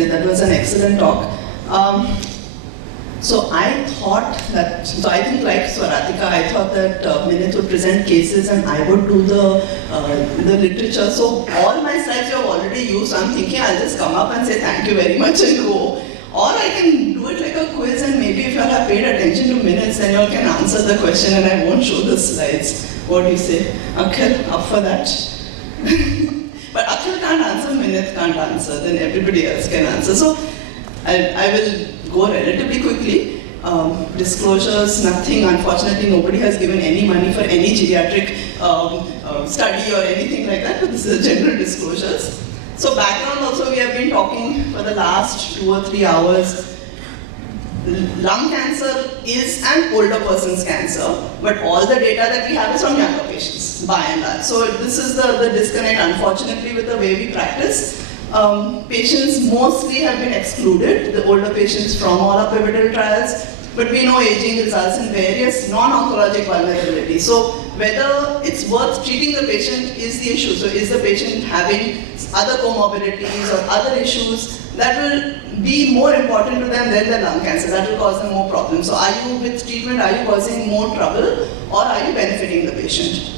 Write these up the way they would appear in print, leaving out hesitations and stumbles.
Minute. That was an excellent talk. So I thought that, so I think like Swaratika, I thought that Minit would present cases and I would do the literature. So all my slides you have already used. I'm thinking I'll just come up and say thank you very much and go. Or I can do it like a quiz, and maybe if you all have paid attention to minutes, then you all can answer the question and I won't show the slides. What do you say? Akhil, up for that? But Akhil can't answer, Minit can't answer, then everybody else can answer. So I will go relatively quickly. Disclosures, nothing. Unfortunately, nobody has given any money for any geriatric study or anything like that, but this is general disclosures. So background also, we have been talking for the last 2 or 3 hours. Lung cancer is an older person's cancer, but all the data that we have is from younger patients, by and large. So this is the disconnect, unfortunately, with the way we practice. Patients mostly have been excluded, the older patients, from all our pivotal trials, but we know aging results in various non-oncologic vulnerabilities. So whether it's worth treating the patient is the issue. So is the patient having other comorbidities or other issues that will be more important to them than the lung cancer, that will cause them more problems. So are you, with treatment, are you causing more trouble or are you benefiting the patient?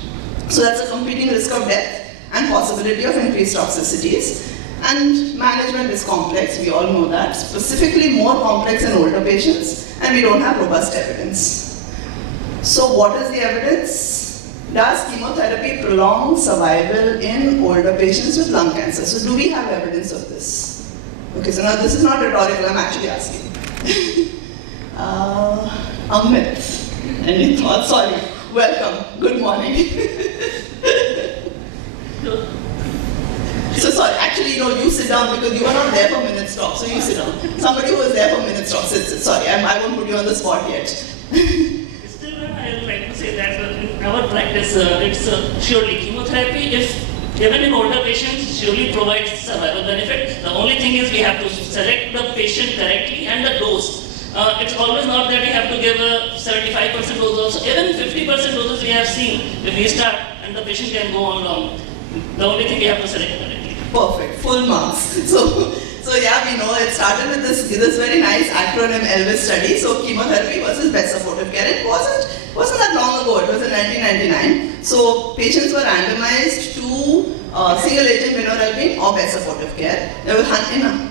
So that's a competing risk of death and possibility of increased toxicities. And management is complex, we all know that, specifically more complex in older patients, and we don't have robust evidence. So what is the evidence? Does chemotherapy prolong survival in older patients with lung cancer? So do we have evidence of this? Okay, so now this is not rhetorical, I'm actually asking. Amit, any thoughts? Sorry, welcome, good morning. So sorry, actually, you sit down because you are not there for Minit's talk, so you sit down. Somebody who was there for Minit's talk, sit. Sorry, I won't put you on the spot yet. Still, I would like to say that in our practice, it's surely chemotherapy, even in older patients, surely provides survival benefit. The only thing is we have to select the patient correctly and the dose. It's always not that we have to give a 75% dose also. Even 50% doses we have seen, if we start and the patient can go on long. The only thing we have to select correctly. Perfect, full marks. So yeah, we know it started with this very nice acronym ELVIS study. So chemotherapy versus best supportive care. It wasn't that long ago. It was in 1999. So patients were randomized to single agent vinorelbine or best supportive care. There were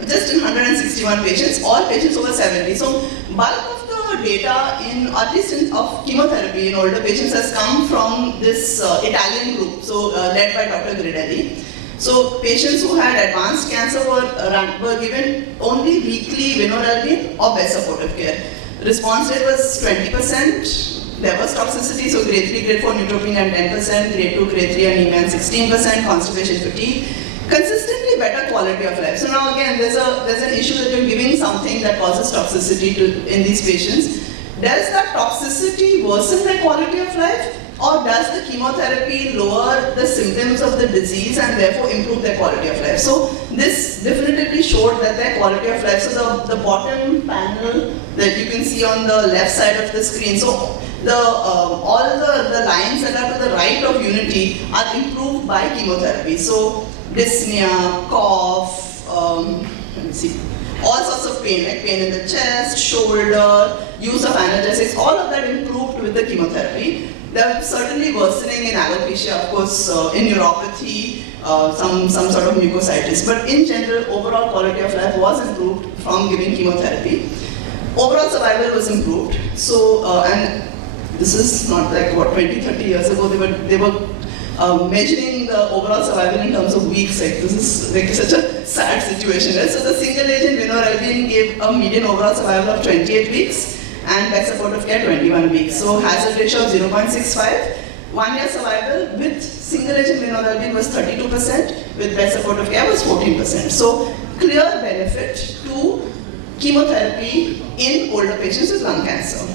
just in 161 patients, all patients over 70. So bulk of the data at least of chemotherapy in older patients has come from this Italian group, so led by Dr. Gridelli. So patients who had advanced cancer were given only weekly vinorelbine or best supportive care. Response rate was 20%. There was toxicity, so grade 3, grade 4 neutropenia and 10%, grade 2, grade 3 anemia and 16%, constipation, fatigue. Consistently better quality of life. So now again, there's an issue that you're giving something that causes toxicity in these patients. Does that toxicity worsen their quality of life? Or does the chemotherapy lower the symptoms of the disease and therefore improve their quality of life? So this definitively showed that their quality of life, so the bottom panel that you can see on the left side of the screen, so all the lines that are to the right of Unity are improved by chemotherapy. So dyspnea, cough, let me see, all sorts of pain, like pain in the chest, shoulder, use of analgesics, all of that improved with the chemotherapy. There was certainly worsening in alopecia, of course, in neuropathy, some sort of mucositis. But in general, overall quality of life was improved from giving chemotherapy. Overall survival was improved. So, and this is not like 20, 30 years ago, they were measuring the overall survival in terms of weeks. Like this is like such a sad situation. Right? So the single agent vinorelbine gave a median overall survival of 28 weeks. And best supportive care 21 weeks. So hazard ratio of 0.65. 1 year survival with single agent vinorelbine was 32%, with best supportive care was 14%. So clear benefit to chemotherapy in older patients with lung cancer.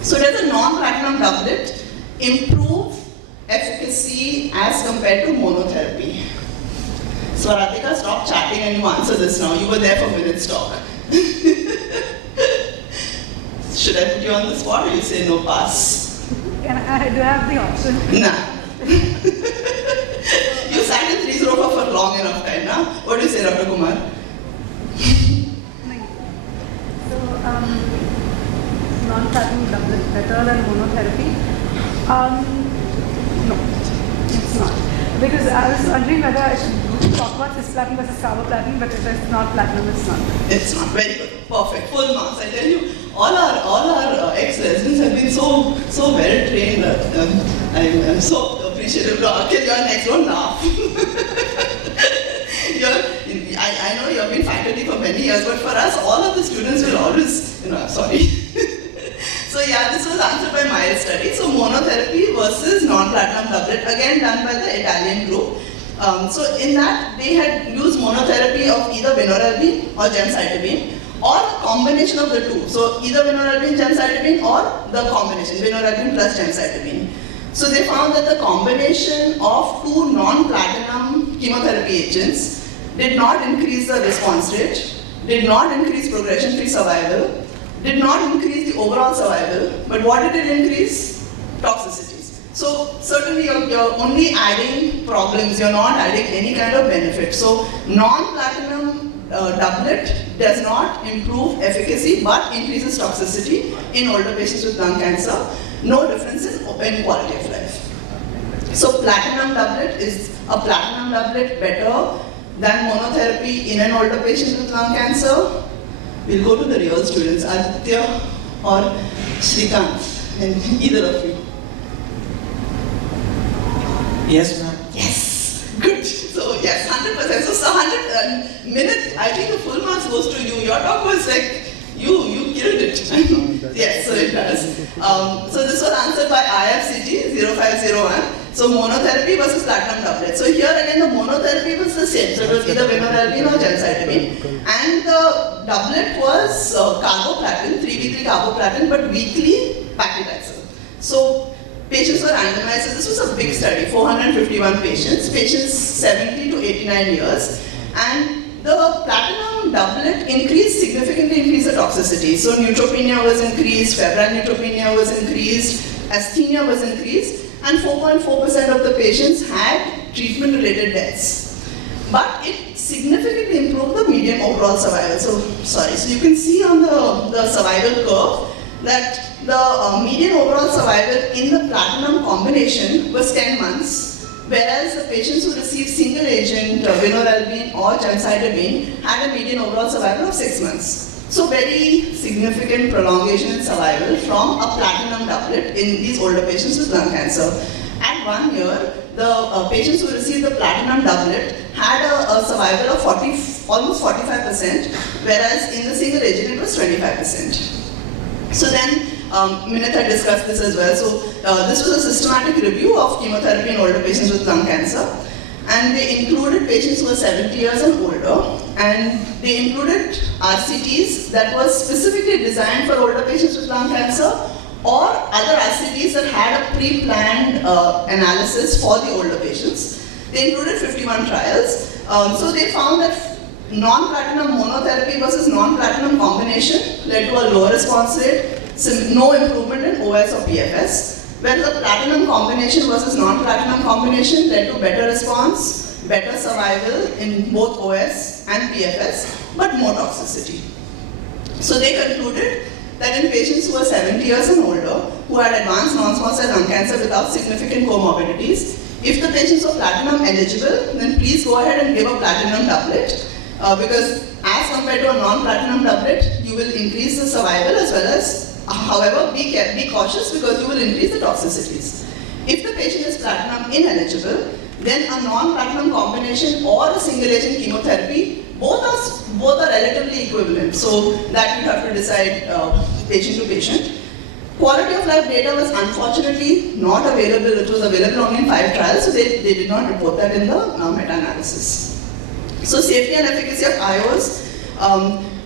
So does a non-platinum doublet improve efficacy as compared to monotherapy? Swaratika, stop chatting and you answer this now. You were there for Minit's talk. Should I put you on the spot or you say no, pass? Do I have the option? Nah. You sat in 3 row for long enough time, nah? What do you say, Dr. Kumar? chemotherapy. No, it's not. Because I was wondering whether I should talk about cisplatin versus carboplatin, but if it's not platinum, it's not. It's not very good. Perfect. Full marks. I tell you, all our ex-residents have been so well trained. I'm so appreciative. Okay, you're next. Don't laugh. I know you have been faculty for many years, but for us, all of the students will always, I'm sorry. So yeah, this was answered by Miles study. So monotherapy versus non-platinum doublet, again done by the Italian group. So in that, they had used monotherapy of either vinorelbine or gemcitabine, or a combination of the two. So either vinorelbine, gemcitabine, or the combination, vinorelbine plus gemcitabine. So they found that the combination of two non-platinum chemotherapy agents did not increase the response rate, did not increase progression-free survival, did not increase the overall survival, but what did it increase? Toxicities. So certainly you're only adding problems, you're not adding any kind of benefit. So non-platinum doublet does not improve efficacy but increases toxicity in older patients with lung cancer. No difference in quality of life. So platinum doublet is a platinum doublet better than monotherapy in an older patient with lung cancer? We'll go to the real students, Aditya or Shrikant, and either of you. Yes, ma'am. Yes, good. So yes, 100%. So 100 minute, I think the full marks goes to you. Your talk was like, you killed it. Yes, so it does. So this was answered by IFCG 0501. So monotherapy versus platinum doublet. So here again the monotherapy was the same. So it was either vinorelbine or gemcitabine. And the doublet was carboplatin, 3v3 carboplatin, but weekly paclitaxel. So patients were randomized. So this was a big study, 451 patients 70 to 89 years. And the platinum doublet significantly increased the toxicity. So neutropenia was increased, febrile neutropenia was increased, asthenia was increased, and 4.4% of the patients had treatment-related deaths. But it significantly improved the median overall survival. So you can see on the survival curve that the median overall survival in the platinum combination was 10 months, whereas the patients who received single agent vinorelbine or gemcitabine had a median overall survival of 6 months. So very significant prolongation in survival from a platinum doublet in these older patients with lung cancer. At 1 year, the patients who received the platinum doublet had a survival of almost 45%, whereas in the single agent it was 25%. So then, Minit had discussed this as well. So this was a systematic review of chemotherapy in older patients with lung cancer. And they included patients who were 70 years and older. And they included RCTs that was specifically designed for older patients with lung cancer, or other RCTs that had a pre-planned analysis for the older patients. They included 51 trials. So they found that non-platinum monotherapy versus non-platinum combination led to a lower response rate, no improvement in OS or PFS. Where the platinum combination versus non-platinum combination led to better response, better survival in both OS and PFS, but more toxicity. So they concluded that in patients who are 70 years and older, who had advanced non-small cell lung cancer without significant comorbidities, if the patients are platinum eligible, then please go ahead and give a platinum doublet, because as compared to a non-platinum doublet, you will increase the survival as well as, however, be cautious because you will increase the toxicities. If the patient is platinum ineligible, then a non-platinum combination or a single agent chemotherapy, both are relatively equivalent. So that you have to decide patient to patient. Quality of life data was unfortunately not available. It was available only in 5 trials, so they did not report that in the meta-analysis. So safety and efficacy of IOs.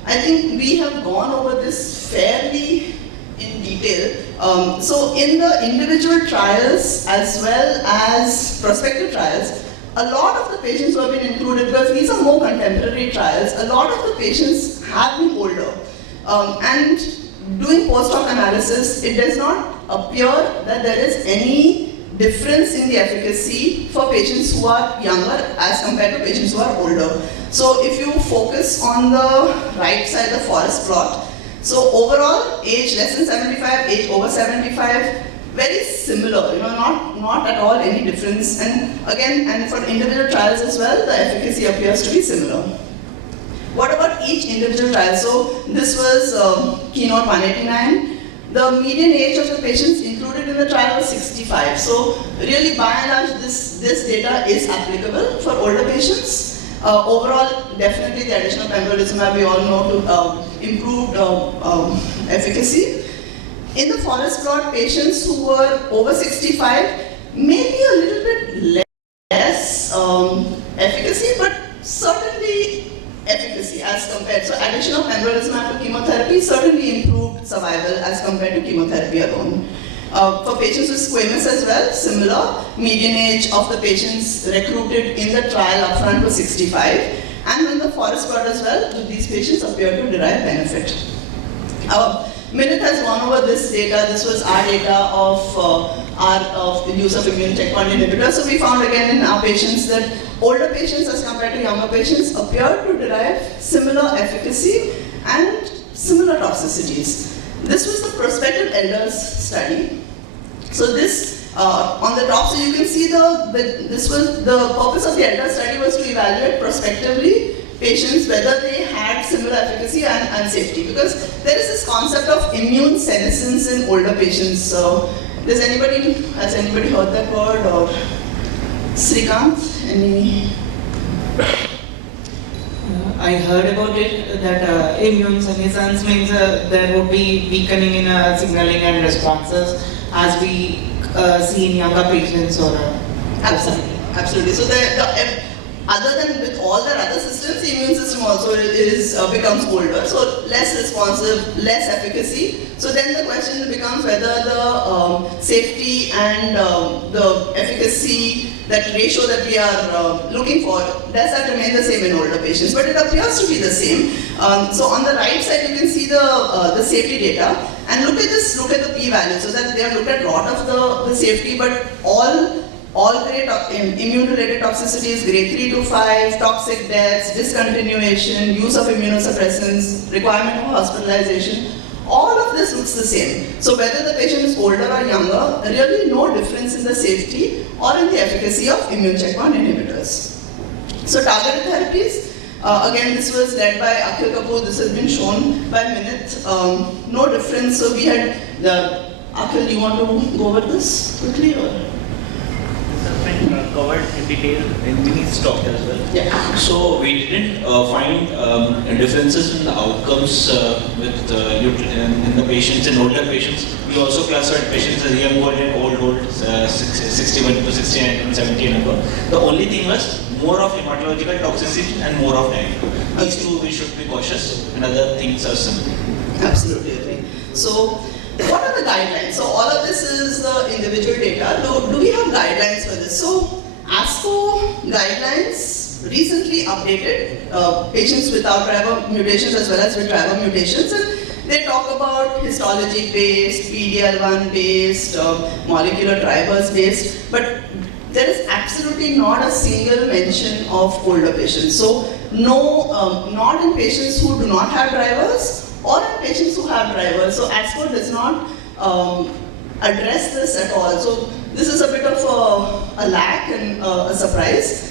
I think we have gone over this fairly in detail. So in the individual trials as well as prospective trials, a lot of the patients who have been included, because these are more contemporary trials, a lot of the patients have been older. And doing post-hoc analysis, it does not appear that there is any difference in the efficacy for patients who are younger as compared to patients who are older. So if you focus on the right side of the forest plot, so overall, age less than 75, age over 75, very similar, not at all any difference. And again, and for individual trials as well, the efficacy appears to be similar. What about each individual trial? So this was Keynote 189. The median age of the patients included in the trial was 65. So really, by and large, this data is applicable for older patients. Overall, definitely the addition of pembrolizumab, we all know, to improved efficacy. In the forest plot, patients who were over 65, maybe a little bit less efficacy, but certainly efficacy as compared. So addition of pembrolizumab to chemotherapy certainly improved survival as compared to chemotherapy alone. For patients with squamous as well, similar. Median age of the patients recruited in the trial upfront was 65. And in the forest plot as well, these patients appear to derive benefit. Minute has gone over this data. This was our data of the use of immune checkpoint inhibitors. So we found again in our patients that older patients as compared to younger patients appear to derive similar efficacy and similar toxicities. This was the prospective elders study. So this on the top, so you can see this was the purpose of the elder study was to evaluate prospectively patients whether they had similar efficacy and safety, because there is this concept of immune senescence in older patients. So has anybody heard that word, or Srikanth, any? I heard about it that immune senescence means there would be weakening in signaling and responses as we see in younger patients or Absolutely. So other than with all their other systems, the immune system also becomes older, so less responsive, less efficacy. So then the question becomes whether the safety and the efficacy, that ratio that we are looking for, does that remain the same in older patients? But it appears to be the same. So on the right side, you can see the safety data, and look at the p-value. So that they have looked at a lot of the safety, but all grade immune-related toxicities, grade 3 to 5, toxic deaths, discontinuation, use of immunosuppressants, requirement of hospitalization, all of this looks the same. So whether the patient is older or younger, really no difference in the safety or in the efficacy of immune checkpoint inhibitors. So targeted therapies, again this was led by Akhil Kapoor, this has been shown by Minute, no difference. So we had, Akhil, you want to go over this quickly, or? Covered in detail in Vinny's talk as well. Yeah. So we didn't find differences in the outcomes in the patients, in older patients. We also classified patients as young old and old, 61 to 69 and 70 and above. The only thing was more of hematological toxicity and more of diarrhea. These two we should be cautious, and other things are similar. Absolutely agree. So what are the guidelines? So all of this is the individual data. Do we have guidelines for this? So ASCO guidelines recently updated patients without driver mutations as well as with driver mutations, and they talk about histology-based, PD-L1 based, molecular drivers based, but there is absolutely not a single mention of older patients. So no, not in patients who do not have drivers, or in patients who have drivers. So ASCO does not address this at all. So this is a bit of a lack and a surprise.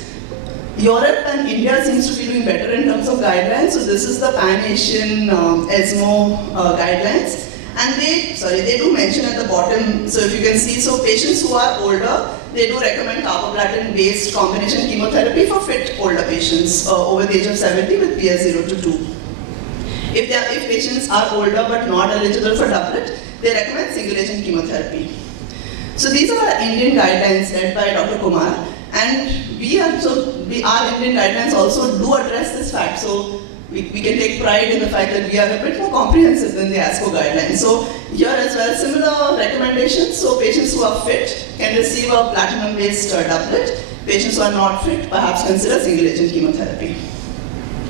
Europe and India seems to be doing better in terms of guidelines. So this is the Pan-Asian ESMO guidelines. And they do mention at the bottom, so if you can see, so patients who are older, they do recommend carboplatin-based combination chemotherapy for fit older patients over the age of 70 with PS 0 to 2. If patients are older but not eligible for doublet, they recommend single agent chemotherapy. So these are our Indian guidelines led by Dr. Kumar, and our Indian guidelines also do address this fact. So we can take pride in the fact that we are a bit more comprehensive than the ASCO guidelines. So here as well, similar recommendations. So patients who are fit can receive a platinum-based doublet. Patients who are not fit, perhaps consider single agent chemotherapy.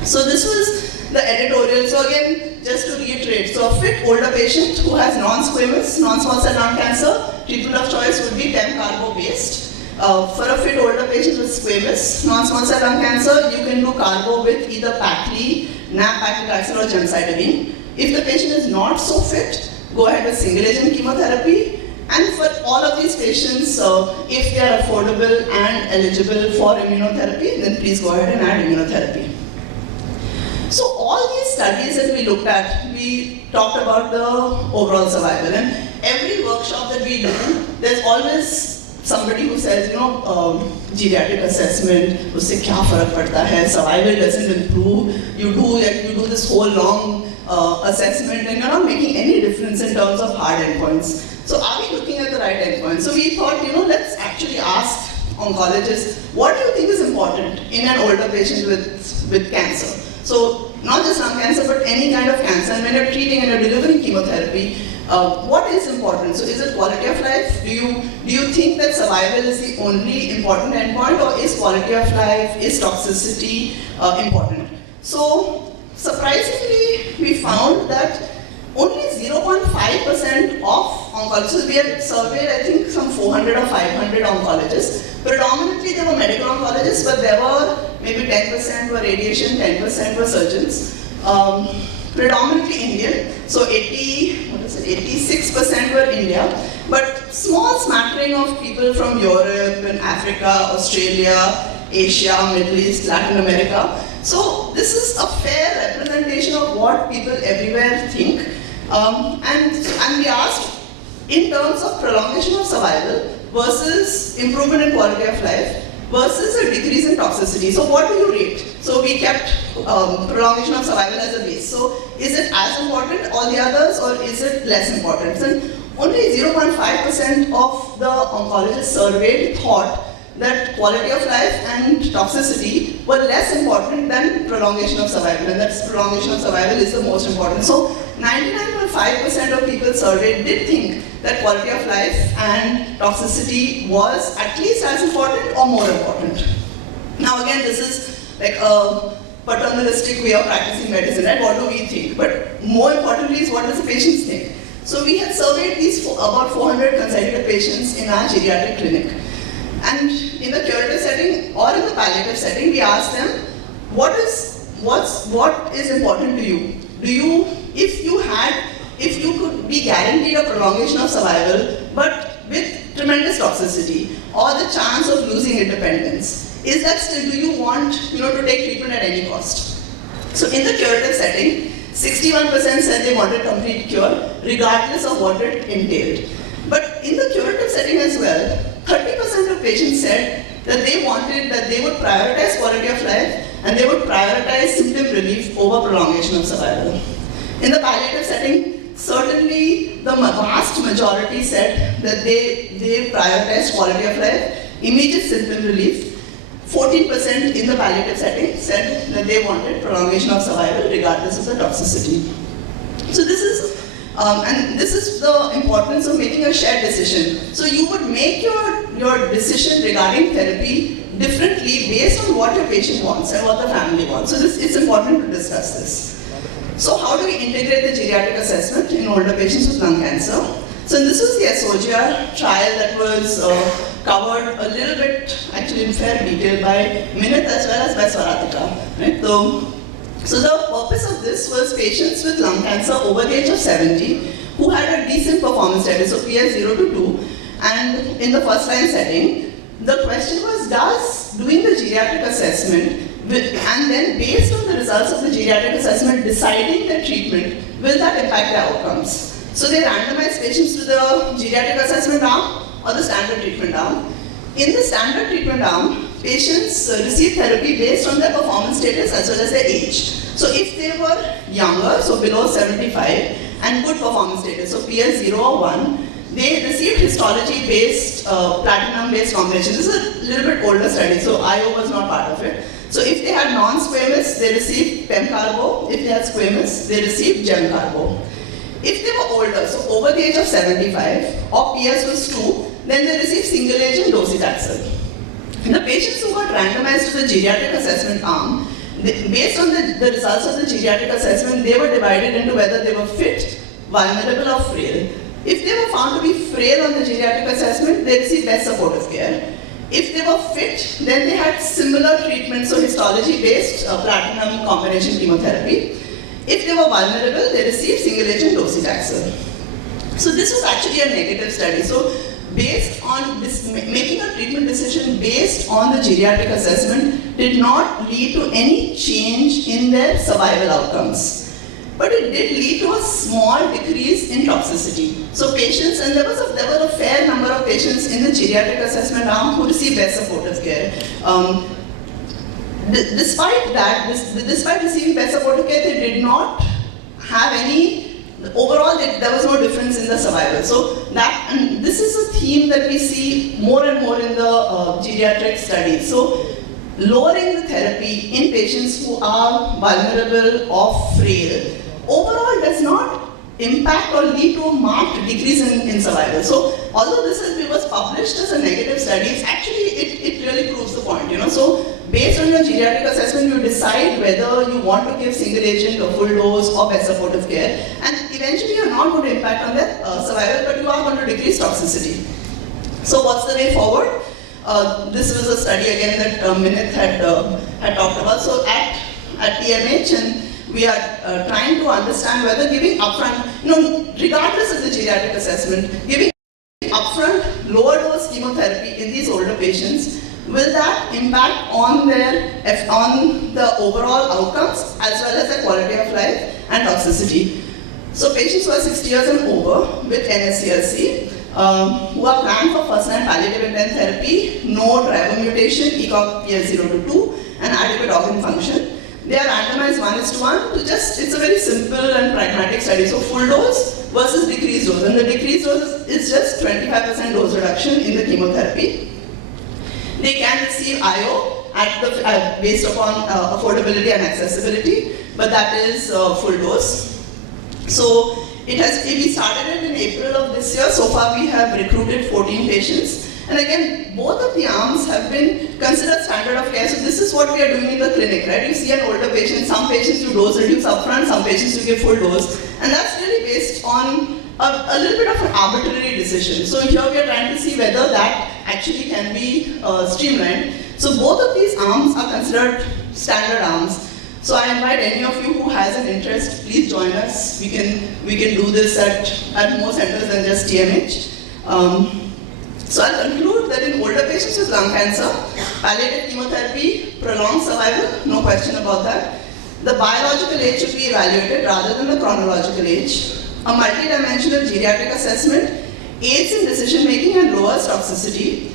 So this was the editorial. So again, just to reiterate, so a fit older patient who has non-squamous, non-small cell lung cancer, treatment of choice would be Pem-Carbo based. For a fit older patient with squamous, non-small cell lung cancer, you can do carbo with either Pacli, nab-paclitaxel or gemcitabine. If the patient is not so fit, go ahead with single agent chemotherapy. And for all of these patients, if they are affordable and eligible for immunotherapy, then please go ahead and add immunotherapy. So all these studies that we looked at, we talked about the overall survival. And every workshop that we do, there's always somebody who says, geriatric assessment, usse kya farak padta hai, survival doesn't improve, you do this whole long assessment and you're not making any difference in terms of hard endpoints. So are we looking at the right endpoint? So we thought, let's actually ask oncologists, what do you think is important in an older patient with cancer? So not just lung cancer, but any kind of cancer. And when you're treating and you're delivering chemotherapy, what is important? So is it quality of life? Do you think that survival is the only important endpoint, or is quality of life, is toxicity important? So surprisingly, we found that only 0.5% of oncologists, we had surveyed I think some 400 or 500 oncologists. Predominantly they were medical oncologists, but there were maybe 10% were radiation, 10% were surgeons. Predominantly Indian, so 86% were India, but small smattering of people from Europe and Africa, Australia, Asia, Middle East, Latin America. So this is a fair representation of what people everywhere think. And we asked in terms of prolongation of survival versus improvement in quality of life versus a decrease in toxicity. So what do you rate? So we kept prolongation of survival as a base. So is it as important all the others, or is it less important? And only 0.5% of the oncologists surveyed thought that quality of life and toxicity were less important than prolongation of survival, and that's prolongation of survival is the most important. So 99.5% of people surveyed did think that quality of life and toxicity was at least as important or more important. Now again, this is like a paternalistic way of practicing medicine, right? What do we think? But more importantly is what does the patients think? So we had surveyed these about 400 consecutive patients in our geriatric clinic. And in the curative setting or in the palliative setting, we asked them, what is important to you? If you could be guaranteed a prolongation of survival, but with tremendous toxicity or the chance of losing independence, is that still, do you want to take treatment at any cost? So in the curative setting, 61% said they wanted complete cure, regardless of what it entailed. But in the curative setting as well, 30% of patients said that they would prioritize quality of life and they would prioritize symptom relief over prolongation of survival. In the palliative setting, certainly the vast majority said that they prioritized quality of life, immediate symptom relief. 14% in the palliative setting said that they wanted prolongation of survival regardless of the toxicity. So this is the importance of making a shared decision. So you would make your decision regarding therapy differently based on what your patient wants and what the family wants. So it's important to discuss this. So how do we integrate the geriatric assessment in older patients with lung cancer? So this was the SOGR trial that was covered a little bit, actually in fair detail, by Minit as well as by Swaratika. Right? So the purpose of this was patients with lung cancer over the age of 70 who had a decent performance status, so PS 0 to 2, and in the first line setting, the question was, does doing the geriatric assessment and then based on the results of the geriatric assessment deciding the treatment, will that impact their outcomes? So they randomized patients to the geriatric assessment arm or the standard treatment arm. In the standard treatment arm, patients receive therapy based on their performance status as well as their age. So if they were younger, so below 75, and good performance status, so PS 0 or 1, they received histology-based, platinum-based combination. This is a little bit older study, so IO was not part of it. So if they had non-squamous, they received PEM-carbo. If they had squamous, they received GEM-carbo. If they were older, so over the age of 75, or PS was 2, then they received single-agent docetaxel. The patients who got randomized to the geriatric assessment arm, based on the results of the geriatric assessment, they were divided into whether they were fit, vulnerable, or frail. If they were found to be frail on the geriatric assessment, they received best supportive care. If they were fit, then they had similar treatment, so histology-based platinum combination chemotherapy. If they were vulnerable, they received single-agent docetaxel. So this was actually a negative study. So based on this, making a treatment decision based on the geriatric assessment did not lead to any change in their survival outcomes. But it did lead to a small decrease in toxicity. So patients, and there were a fair number of patients in the geriatric assessment arm who received best supportive care. Despite that, despite receiving best supportive care, they did not have any, overall there was no difference in the survival. So that, and this is a theme that we see more and more in the geriatric studies. So lowering the therapy in patients who are vulnerable or frail overall does not impact or lead to a marked decrease in survival. So although this was published as a negative study, actually it really proves the point. So based on your geriatric assessment, you decide whether you want to give single agent or full dose or best supportive care, and eventually you're not going to impact on their survival, but you are going to decrease toxicity. So what's the way forward? This was a study again that Minit had talked about. So at TMH, and we are trying to understand whether giving upfront, regardless of the geriatric assessment, giving upfront lower dose chemotherapy in these older patients, will that impact on the overall outcomes as well as their quality of life and toxicity? So patients who are 60 years and over with NSCLC, who are planned for first-line palliative intent therapy, no driver mutation, ECOG PL0 to 2, and adequate organ function. They are randomized 1:1 to it's a very simple and pragmatic study. So full dose versus decreased dose. And the decreased dose is just 25% dose reduction in the chemotherapy. They can receive IO based upon affordability and accessibility, but that is full dose. So we started it in April of this year. So far we have recruited 14 patients. And again, both of the arms have been considered standard of care. So this is what we are doing in the clinic, right? You see an older patient, some patients you dose reduce upfront, some patients you give full dose. And that's really based on a little bit of an arbitrary decision. So here we are trying to see whether that actually can be streamlined. So both of these arms are considered standard arms. So I invite any of you who has an interest, please join us. We can do this at more centers than just TMH. So I'll conclude that in older patients with lung cancer, palliative chemotherapy prolongs survival, no question about that. The biological age should be evaluated rather than the chronological age. A multidimensional geriatric assessment aids in decision making and lowers toxicity.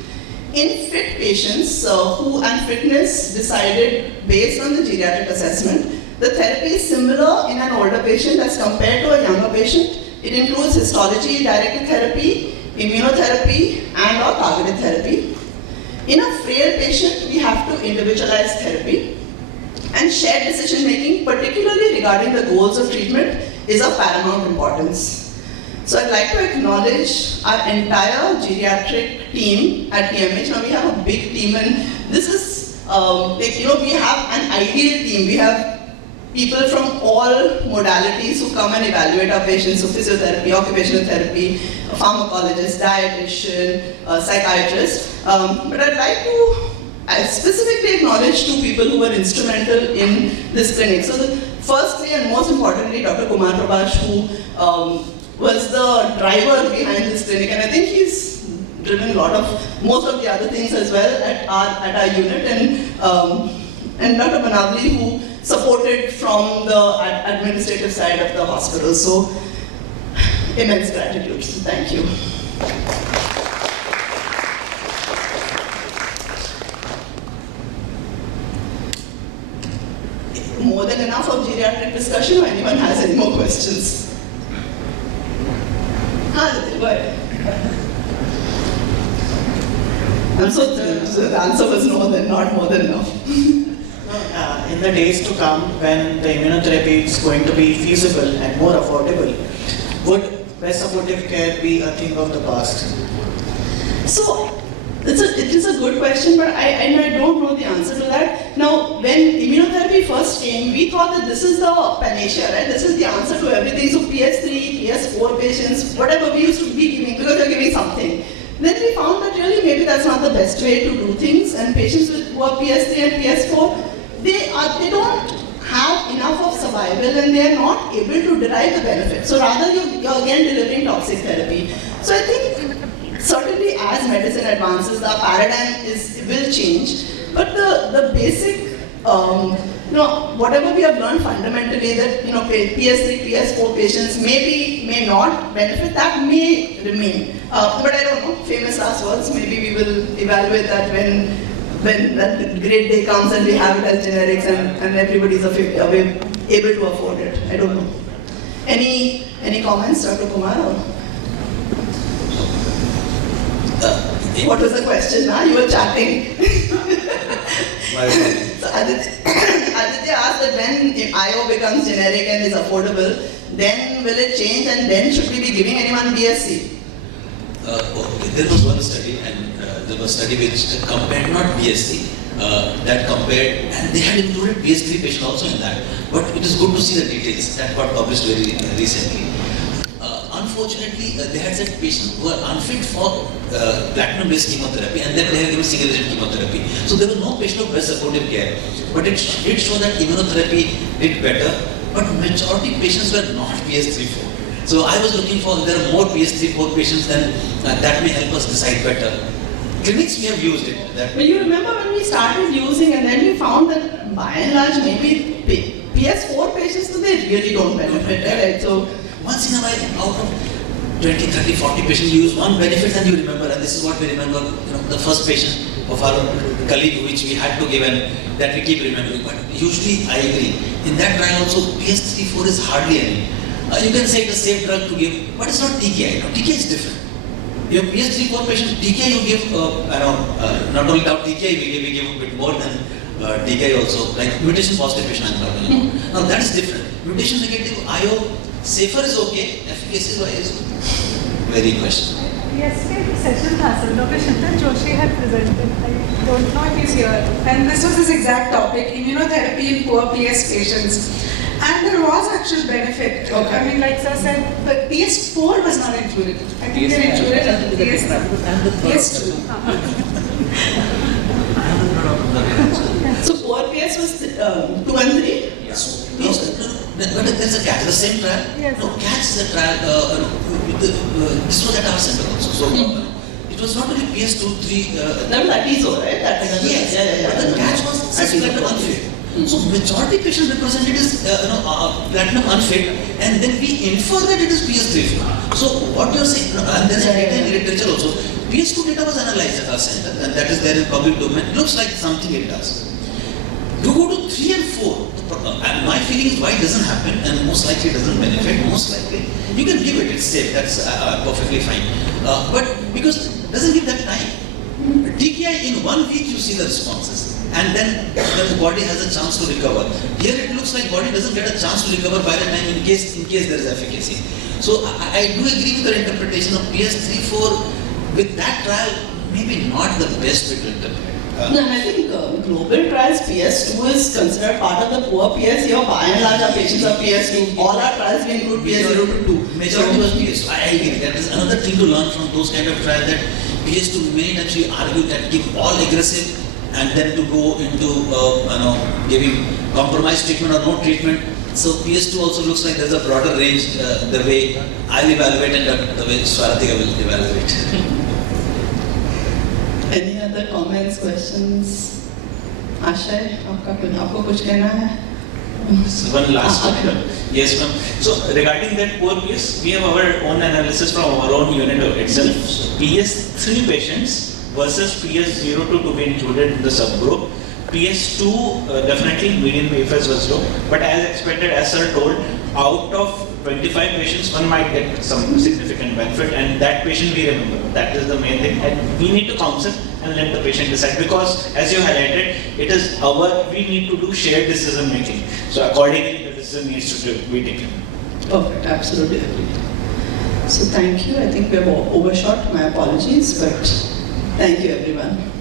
In fit patients and fitness decided based on the geriatric assessment, the therapy is similar in an older patient as compared to a younger patient. It includes histology-directed therapy, immunotherapy, and/or targeted therapy. In a frail patient, we have to individualize therapy, and shared decision making, particularly regarding the goals of treatment, is of paramount importance. So I'd like to acknowledge our entire geriatric team at TMH. Now we have a big team, and this is, we have an ideal team. We have people from all modalities who come and evaluate our patients, so physiotherapy, occupational therapy, a pharmacologist, dietitian, psychiatrist. But I'd like to specifically acknowledge two people who were instrumental in this clinic. So firstly and most importantly, Dr. Kumar Prabhash, who was the driver behind this clinic, and I think he's driven most of the other things as well at our unit, and Dr. Manavli, who supported from the administrative side of the hospital. So immense gratitude. So thank you. More than enough of geriatric discussion, or anyone has any more questions? Go ahead. So the answer was no, then not more than enough. In the days to come, when the immunotherapy is going to be feasible and more affordable, would best supportive care be a thing of the past? So it is a good question, but I don't know the answer to that. Now, when immunotherapy first came, we thought that this is the panacea, right? This is the answer to everything. So PS3, PS4 patients, whatever we used to be giving, because they're giving something. Then we found that really maybe that's not the best way to do things, and patients who are PS3 and PS4, they don't have enough enough of survival and they are not able to derive the benefit. So rather you're again delivering toxic therapy. So I think certainly as medicine advances, the paradigm will change. But the basic, whatever we have learned fundamentally that, PS3, PS4 patients may not benefit, that may remain. But I don't know, famous last words, maybe we will evaluate that when that great day comes and we have it as generics and everybody's able to afford it. I don't know. Any comments, Dr. Kumar? Or? What was the question now? You were chatting. So Aditya asked that when IO becomes generic and is affordable, then will it change and then should we be giving anyone BSc? Okay. There was one study and there was a study which compared not BSc, that compared, and they had included BS3 patient also in that. But it is good to see the details that got published very recently. Unfortunately, they had said patients who are unfit for platinum-based chemotherapy, and then they have given single-agent chemotherapy. So there was no patient of best supportive care. But it did show that immunotherapy did better, but majority patients were not PS3-4. So I was looking for, there are more PS3-4 patients, then that may help us decide better. Clinics we have used it. But you remember when we started using and then we found that by and large maybe PS4 patients, so they really don't benefit, right? So once in a while, out of 20, 30, 40 patients, you use one benefit and you remember, and this is what we remember, the first patient of our colleague which we had to give and that we keep remembering. But usually I agree. In that trial also, PS3-4 is hardly any. You can say it's a safe drug to give, but it's not TKI. TKI is different. Your PS3-4 patient, TKI you give, not only without TKI, we give a bit more than TKI also, like mutation positive patient I'm talking about. Now that is different. Mutation negative IO, safer is okay, efficacy wise, very questionable. Yesterday the session happened, Dr. Shintan Joshi had presented, I don't know if he's here, and this was his exact topic, immunotherapy in poor PS patients. And there was actual benefit. Okay. I mean, like Sir said, the PS4 was not included. I think they're included PS2. So poor PS was 2 and 3? Yes. But there's a catch, the same trial. Yes. No, catch is a trial, this was at our center also. So it was not only PS2, 3. That was Atizo, right? Yes, but the catch was platinum unfit. So majority patient represented is platinum unfit, and then we infer that it is PS3. So what you're saying, and there's a data in literature also. PS2 data was analyzed at our center, and that is there in public domain. Looks like something it does. To go to 3 and 4, and my feeling is why it doesn't happen, and most likely it doesn't benefit. Most likely, you can give it; it's safe. That's perfectly fine. But because it doesn't give that time. TKI in 1 week you see the responses, and then the body has a chance to recover. Here it looks like body doesn't get a chance to recover by the time in case there is efficacy. So I do agree with the interpretation of PS3-4 with that trial, maybe not the best way to interpret. No, and I think global trials PS2 is considered part of the poor PS. Here, by and large, our patients are PS2. All our trials we include PS0 to 2. Majority was PS2. I agree. That is another thing to learn from those kind of trials, that PS2 many times we argue that give all aggressive and then to go into giving compromised treatment or no treatment. So PS2 also looks like there's a broader range the way I'll evaluate and the way Swaratika will evaluate. Any other comments, questions? Ashay, आपको कुछ कहना है? One last one. Yes, ma'am. So regarding that poor PS, we have our own analysis from our own unit itself. PS3 patients versus PS0 to be included in the subgroup. PS2 definitely median PFS was low, but as expected, as sir told, out of 25 patients, one might get some significant benefit, and that patient we remember. That is the main thing, and we need to counsel and let the patient decide, because as you highlighted, it is we need to do shared decision making. So accordingly, the decision needs to be taken. Perfect, absolutely agree. So thank you. I think we have overshot. My apologies, but thank you everyone.